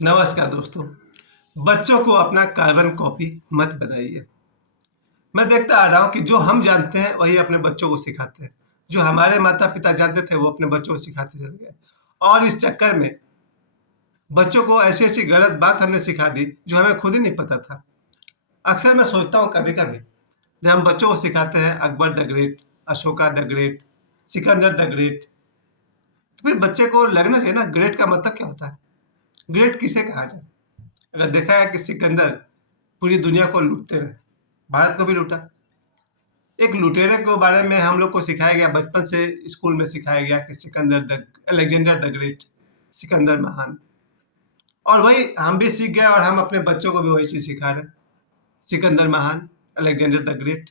नमस्कार दोस्तों। बच्चों को अपना कार्बन कॉपी मत बनाइए। मैं देखता आ रहा हूँ कि जो हम जानते हैं वही अपने बच्चों को सिखाते हैं। जो हमारे माता पिता जानते थे वो अपने बच्चों को सिखाते चले गए और इस चक्कर में बच्चों को ऐसी ऐसी गलत बात हमने सिखा दी जो हमें खुद ही नहीं पता था। अक्सर मैं सोचता हूँ कभी कभी जब हम बच्चों को सिखाते हैं Akbar the great, Ashoka the great, Sikandar the great, तो फिर बच्चे को लगना चाहिए ना ग्रेट का मतलब क्या होता है। ग्रेट किसे कहा जाए? अगर देखा है कि सिकंदर पूरी दुनिया को लूटते रहे, भारत को भी लूटा। एक लुटेरे के बारे में हम लोग को सिखाया गया, बचपन से स्कूल में सिखाया गया कि Sikandar the Alexander the great, Sikandar महान। और वही हम भी सीख गए और हम अपने बच्चों को भी वही चीज सिखा रहे हैं, सिकंदर महान, अलेक्जेंडर द ग्रेट।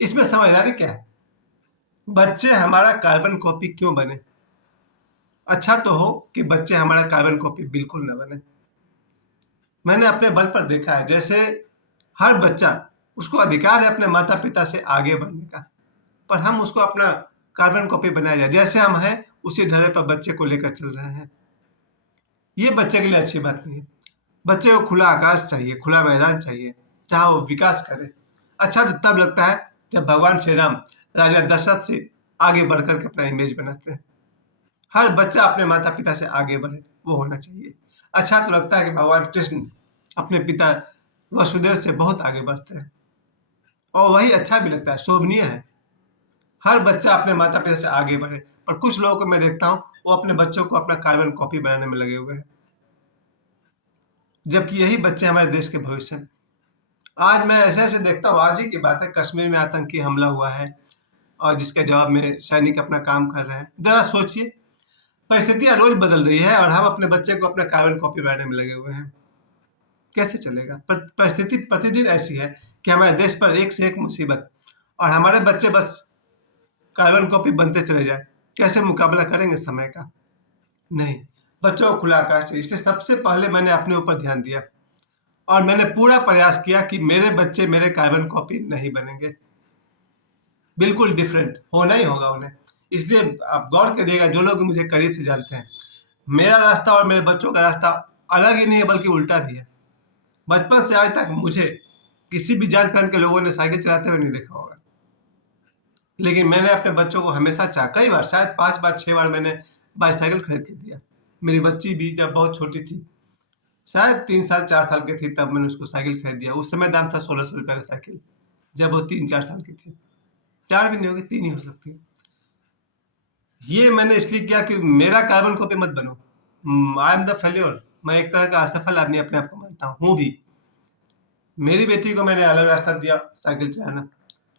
इसमें समझदारी क्या है? बच्चे हमारा कार्बन कॉपी क्यों बने? अच्छा तो हो कि बच्चे हमारा कार्बन कॉपी बिल्कुल न बने। मैंने अपने बल पर देखा है, जैसे हर बच्चा, उसको अधिकार है अपने माता पिता से आगे बढ़ने का, पर हम उसको अपना कार्बन कॉपी बनाया जाए। जैसे हम हैं उसी ढर्रे पर बच्चे को लेकर चल रहे हैं। ये बच्चे के लिए अच्छी बात नहीं है। बच्चे को खुला आकाश चाहिए, खुला मैदान चाहिए जहाँ वो विकास करे। अच्छा तो तब लगता है जब भगवान श्री राम राजा दशरथ से आगे बढ़कर के अपना इमेज बनाते हैं। हर बच्चा अपने माता पिता से आगे बढ़े, वो होना चाहिए। अच्छा तो लगता है कि भगवान कृष्ण अपने पिता वसुदेव से बहुत आगे बढ़ते हैं, और वही अच्छा भी लगता है, शोभनीय है। हर बच्चा अपने माता पिता से आगे बढ़े, पर कुछ लोगों को मैं देखता हूँ वो अपने बच्चों को अपना कार्बन कॉपी बनाने में लगे हुए हैं, जबकि यही बच्चे हमारे देश के भविष्य हैं। आज मैं ऐसे ऐसे देखता हूँ, आज ही की बात है, कश्मीर में आतंकी हमला हुआ है और जिसके जवाब में सैनिक अपना काम कर रहे हैं। जरा सोचिए, परिस्थितियां रोज बदल रही है और हम अपने बच्चे को अपना कार्बन कॉपी बनाने में लगे हुए हैं। कैसे चलेगा? पर परिस्थिति प्रतिदिन ऐसी है कि हमारे देश पर एक से एक मुसीबत, और हमारे बच्चे बस कार्बन कॉपी बनते चले जाए। कैसे मुकाबला करेंगे समय का? नहीं। बच्चों को खुला आकाश चाहिए, इसलिए सबसे पहले मैंने अपने ऊपर ध्यान दिया और मैंने पूरा प्रयास किया कि मेरे बच्चे मेरे कार्बन कॉपी नहीं बनेंगे। बिल्कुल डिफरेंट होना ही होगा उन्हें। इसलिए आप गौर करिएगा, जो लोग मुझे करीब से जानते हैं, मेरा रास्ता और मेरे बच्चों का रास्ता अलग ही नहीं है, बल्कि उल्टा भी है। बचपन से आज तक मुझे किसी भी जान पहचान के लोगों ने साइकिल चलाते हुए नहीं देखा होगा, लेकिन मैंने अपने बच्चों को हमेशा चाहा, कई बार, शायद 5 बार 6 बार मैंने बाईसाइकिल खरीद के दिया। मेरी बच्ची भी जब बहुत छोटी थी, शायद 3 साल 4 साल की थी, तब मैंने उसको साइकिल खरीद दिया। उस समय दाम था 1600 रुपये का साइकिल, जब वो 3 4 साल की थी। चार भी नहीं होगी, तीन ही हो सकती है। ये मैंने इसलिए किया कि मेरा कार्बन कॉपी मत बनो। I am the failure. मैं एक तरह का असफल आदमी अपने आप को मानता हूँ भी। मेरी बेटी को मैंने अलग रास्ता दिया, साइकिल चलाना।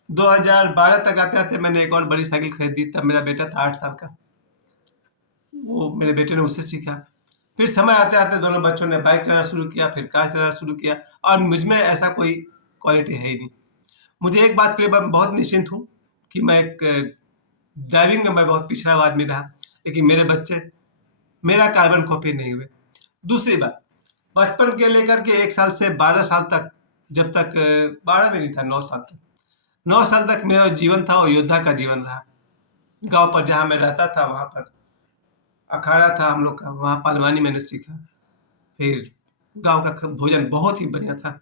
2012 तक आते आते मैंने एक और बड़ी साइकिल खरीद दी, तब मेरा बेटा था 8 साल का। वो मेरे बेटे ने उससे सीखा। फिर समय आते आते दोनों बच्चों ने बाइक चलाना शुरू किया, फिर कार चलाना शुरू किया, और मुझ में ऐसा कोई क्वालिटी है ही नहीं। मुझे एक बात के लिए मैं बहुत निश्चिंत हूँ कि मैं एक ड्राइविंग में मैं बहुत पिछड़ा हुआ आदमी रहा, लेकिन मेरे बच्चे मेरा कार्बन कॉपी नहीं हुए। दूसरी बात, बचपन के लेकर के 1 साल से 12 साल तक, जब तक 12 में नहीं था, 9 साल तक, 9 साल तक मेरा जीवन था वो योद्धा का जीवन रहा। गांव पर जहाँ मैं रहता था वहाँ पर अखाड़ा था हम लोग का, वहाँ पहलवानी मैंने सीखा। फिर गांव का भोजन बहुत ही बढ़िया था,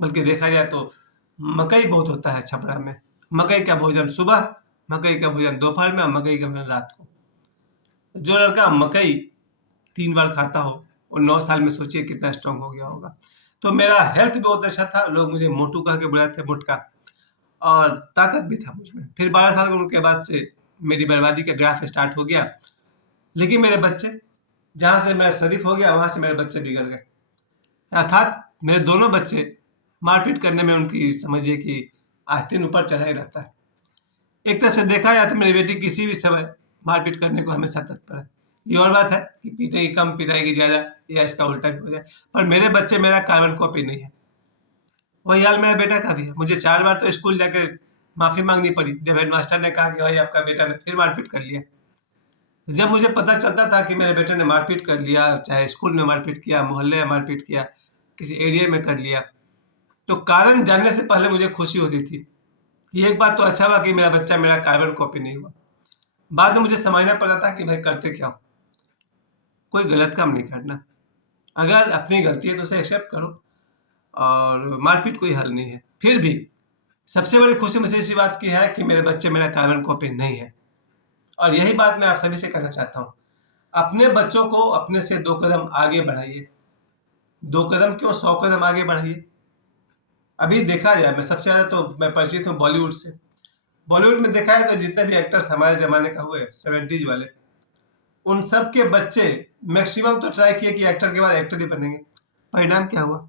बल्कि देखा जाए तो मकई बहुत होता है छपरा में। मकई का भोजन सुबह, मकई का भोजन दोपहर में और मकई का भोजन रात को। जो लड़का मकई 3 बार खाता हो, और 9 साल में सोचिए कितना स्ट्रांग हो गया होगा। तो मेरा हेल्थ भी बहुत अच्छा था, लोग मुझे मोटू कह के बुलाते थे, मोटका, और ताकत भी था मुझ में। फिर 12 साल की उम्र के बाद से मेरी बर्बादी का ग्राफ स्टार्ट हो गया। लेकिन मेरे बच्चे, जहाँ से मैं शरीफ हो गया वहाँ से मेरे बच्चे बिगड़ गए। अर्थात मेरे दोनों बच्चे, मारपीट करने में उनकी समझिए कि आस्तीन ऊपर चढ़ा ही रहता है। एक तरह से देखा जाए तो मेरी बेटी किसी भी समय मारपीट करने को हमेशा तत्पर है। ये और बात है कि पीटेगी कम, पिटाएगी ज़्यादा, या इसका उल्टा भी हो जाए। पर मेरे बच्चे मेरा कार्बन कॉपी नहीं है। वही हाल मेरा बेटा का भी है। मुझे 4 बार तो स्कूल जाके माफ़ी मांगनी पड़ी, जब हेडमास्टर ने कहा कि भाई आपका बेटा ने फिर मारपीट कर लिया। जब मुझे पता चलता था कि मेरे बेटे ने मारपीट कर लिया, चाहे स्कूल में मारपीट किया, मोहल्ले में मारपीट किया, किसी एरिया में कर लिया, तो कारण जानने से पहले मुझे खुशी होती थी। ये एक बात तो अच्छा हुआ कि मेरा बच्चा मेरा कार्बन कॉपी नहीं हुआ। बाद में मुझे समझना पड़ा था कि भाई करते क्या हो, कोई गलत काम नहीं करना। अगर अपनी गलती है तो उसे एक्सेप्ट करो, और मारपीट कोई हल नहीं है। फिर भी सबसे बड़ी खुशी मुझे इसी बात की है कि मेरे बच्चे मेरा कार्बन कॉपी नहीं है। और यही बात मैं आप सभी से कहना चाहता हूँ, अपने बच्चों को अपने से 2 कदम आगे बढ़ाइए। 2 कदम क्यों, 100 कदम आगे बढ़ाइए। अभी देखा जाए, मैं सबसे ज़्यादा तो मैं परिचित हूँ बॉलीवुड से। बॉलीवुड में देखा है तो जितने भी एक्टर्स हमारे ज़माने का हुए 70s वाले, उन सब के बच्चे मैक्सिमम तो ट्राई किए कि एक्टर के बाद एक्टर ही बनेंगे। परिणाम क्या हुआ?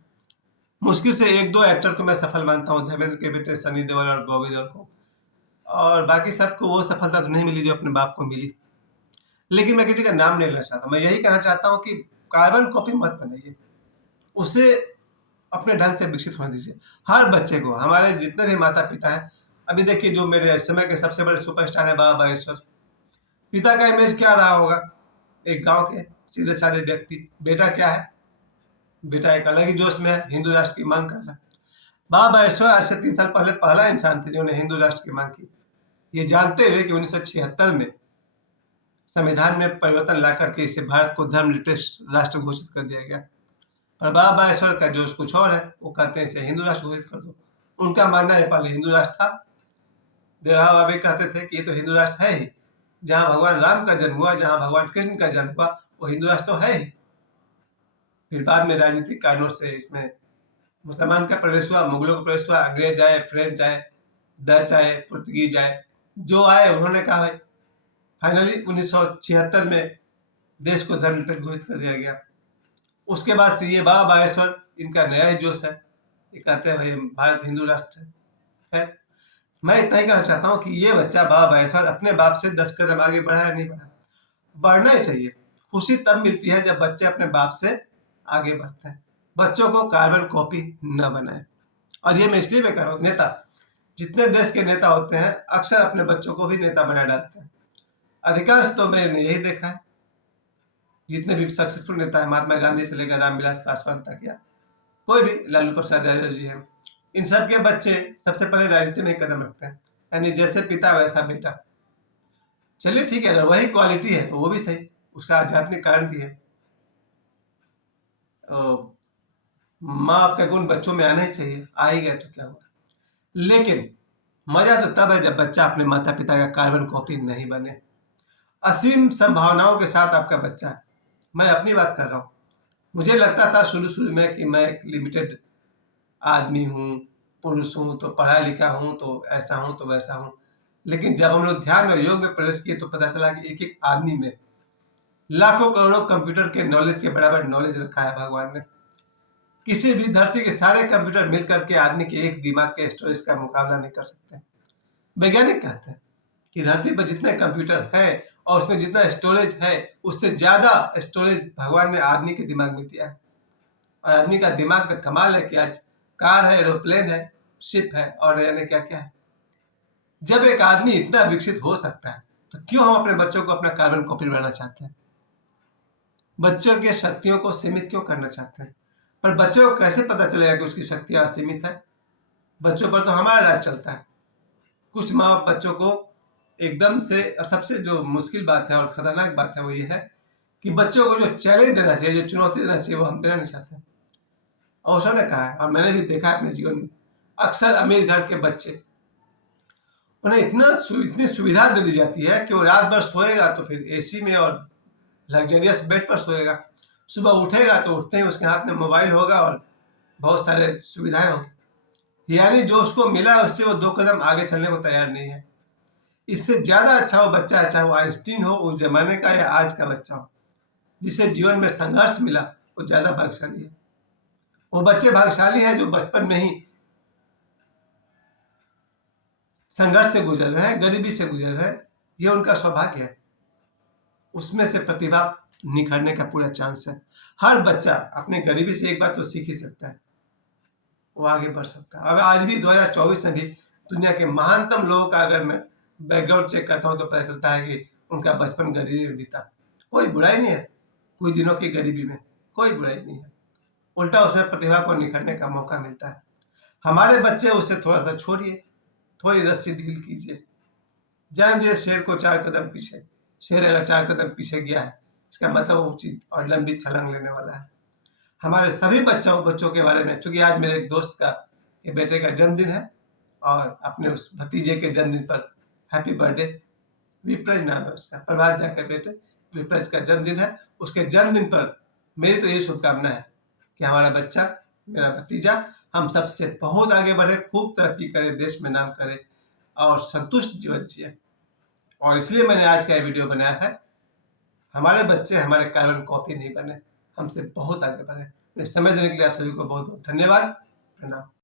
मुश्किल से 1-2 एक्टर को मैं सफल मानता हूँ, धर्मेंद्र के बेटे सनी देओल और बॉबी देओल को, और बाकी सबको वो सफलता तो नहीं मिली जो अपने बाप को मिली। लेकिन मैं किसी का नाम नहीं लेना चाहता, मैं यही कहना चाहता हूँ कि कार्बन कॉपी मत बनाइए, उसे अपने ढंग से विकसित होने दीजिए। हर बच्चे को, हमारे जितने भी माता पिता हैं, अभी देखिए जो मेरे समय के सबसे बड़े सुपरस्टार है बाबा बागेश्वर, पिता का इमेज क्या रहा होगा? एक गांव के सीधे साधे व्यक्ति। बेटा क्या है? बेटा एक अलग ही जोश में है, हिंदू राष्ट्र की मांग कर रहा है। बाबा बागेश्वर आज से 3 साल पहले पहला इंसान थे जिन्होंने हिंदू राष्ट्र की मांग की, ये जानते हुए कि 1976 में संविधान में परिवर्तन ला करके इसे भारत को धर्मनिरपेक्ष राष्ट्र घोषित कर दिया गया। पर बाबा बागेश्वर का जोश कुछ और है, वो कहते हैं इसे हिंदू राष्ट्र घोषित कर दो। उनका मानना है पहले हिंदू राष्ट्र था। देवरा बाबा कहते थे कि ये तो हिंदू राष्ट्र है ही, जहाँ भगवान राम का जन्म हुआ, जहाँ भगवान कृष्ण का जन्म हुआ, वो हिंदू राष्ट्र तो है ही। फिर बाद में राजनीतिक कारणों से इसमें मुसलमान का प्रवेश हुआ, मुगलों का प्रवेश हुआ, अंग्रेज आए, फ्रेंच आए, डच आए, पुर्तगीज आए, जो आए उन्होंने कहा भाई, फाइनली 1976 में देश को धर्मनिरपेक्ष घोषित कर दिया गया। उसके बाद से ये बाबा बागेश्वर, इनका नया ही जोश है, ये कहते हैं भाई भारत हिंदू राष्ट्र है। खैर, मैं इतना ही कहना चाहता हूँ कि ये बच्चा बाबा बागेश्वर अपने बाप से 10 कदम आगे बढ़ा या नहीं बढ़ा, बढ़ना ही चाहिए। खुशी तब मिलती है जब बच्चे अपने बाप से आगे बढ़ते हैं। बच्चों को कार्बन कॉपी न बनाए। और ये मैं इसलिए मैं कह रहा हूँ, नेता, जितने देश के नेता होते हैं अक्सर अपने बच्चों को भी नेता बना डालते हैं। अधिकांश तो मैंने यही देखा है, जितने भी सक्सेसफुल नेता है, महात्मा गांधी से लेकर रामविलास पासवान तक, या कोई भी, लालू प्रसाद यादव जी हैं, इन सब के बच्चे सबसे पहले राजनीति में कदम रखते हैं, यानी जैसे पिता वैसा बेटा। चलिए ठीक है, अगर वही क्वालिटी है तो वो भी सही, उसका आध्यात्मिक कारण भी है। तो माँ बाप का गुण बच्चों में आना ही चाहिए, आ ही गया तो क्या हुआ। लेकिन मजा तो तब है जब बच्चा अपने माता पिता का कार्बन कॉपी नहीं बने। असीम संभावनाओं के साथ आपका बच्चा है। मैं अपनी बात कर रहा हूँ, मुझे लगता था शुरू शुरू में कि मैं एक लिमिटेड आदमी हूँ, पुरुष हूँ, तो पढ़ा लिखा हूँ, तो ऐसा हूँ, तो वैसा हूँ। लेकिन जब हम लोग ध्यान और योग में प्रवेश किए तो पता चला कि एक एक आदमी में लाखों करोड़ों कंप्यूटर के नॉलेज के बराबर नॉलेज रखा है भगवान ने। किसी भी धरती के सारे कंप्यूटर मिलकर के आदमी के एक दिमाग के स्टोरेज का मुकाबला नहीं कर सकते। वैज्ञानिक कहते हैं कि धरती पर जितने कंप्यूटर है और उसमें जितना स्टोरेज है, उससे ज्यादा स्टोरेज भगवान ने आदमी के दिमाग में दिया है। और आदमी का दिमाग का कमाल है कि आज कार है, एरोप्लेन है, शिप है, और यानी क्या क्या है। जब एक आदमी इतना विकसित हो सकता है तो क्यों हम अपने बच्चों को अपना कार्बन कॉपी बनाना चाहते हैं? बच्चों के शक्तियों को सीमित क्यों करना चाहते हैं? पर बच्चों को कैसे पता चलेगा कि उसकी शक्तियां असीमित है? बच्चों पर तो हमारा राज चलता है। कुछ माँ बाप बच्चों को एकदम से, और सबसे जो मुश्किल बात है और खतरनाक बात है वो ये है कि बच्चों को जो चैलेंज देना चाहिए, जो चुनौती देना चाहिए, वो हम देना नहीं चाहते। अवसर ने कहा है, और मैंने भी देखा है अपने जीवन में, अक्सर अमीर घर के बच्चे, उन्हें इतनी सुविधा दे दी जाती है कि वो रात भर सोएगा तो फिर एसी में और लग्जरियस बेड पर सोएगा, सुबह उठेगा तो उठते ही उसके हाथ में मोबाइल होगा और बहुत सारे सुविधाएं होंगी। यानी जो उसको मिला है उससे वो 2 कदम आगे चलने को तैयार नहीं है। इससे ज्यादा अच्छा वो बच्चा है, चाहे वो आइंस्टीन हो उस जमाने का या आज का बच्चा हो, जिसे जीवन में संघर्ष मिला, वो ज्यादा भाग्यशाली है। वो बच्चे भाग्यशाली हैं जो बचपन में ही संघर्ष से गुजर रहे हैं, गरीबी से गुजर रहे हैं, ये उनका सौभाग्य है। उसमें से प्रतिभा निखरने का पूरा चांस है। हर बच्चा अपने गरीबी से एक बात तो सीख ही सकता है, वो आगे बढ़ सकता है। अब आज भी 2024 में भी दुनिया के महानतम लोगों का अगर मैं बैकग्राउंड चेक करता हूँ तो पता चलता है कि उनका बचपन गरीबी में बीता। कोई बुराई नहीं है कुछ दिनों की गरीबी में, कोई बुराई नहीं है, उल्टा उसमें प्रतिभा को निखरने का मौका मिलता है। हमारे बच्चे उससे थोड़ा सा छोड़िए, थोड़ी रस्सी ढील कीजिए, जान दिए शेर को 4 कदम पीछे। शेर अगर 4 कदम पीछे गया है, इसका मतलब वो ऊंची और लंबी छलांग लेने वाला है। हमारे सभी बच्चों के बारे में, चूंकि आज मेरे एक दोस्त का के बेटे का जन्मदिन है और अपने उस भतीजे के जन्मदिन पर हैप्पी बर्थडे, विप्रज नाम है उसका, प्रभात झा के बेटे विप्रज का जन्मदिन है। उसके जन्मदिन पर मेरी तो ये शुभकामना है कि हमारा बच्चा, मेरा भतीजा, हम सबसे बहुत आगे बढ़े, खूब तरक्की करे, देश में नाम करे और संतुष्ट जीवन जिए। और इसलिए मैंने आज का ये वीडियो बनाया है। हमारे बच्चे हमारे कार्बन कॉपी नहीं बने, हमसे बहुत आगे बढ़े। समय देने के लिए आप सभी को बहुत बहुत धन्यवाद। प्रणाम।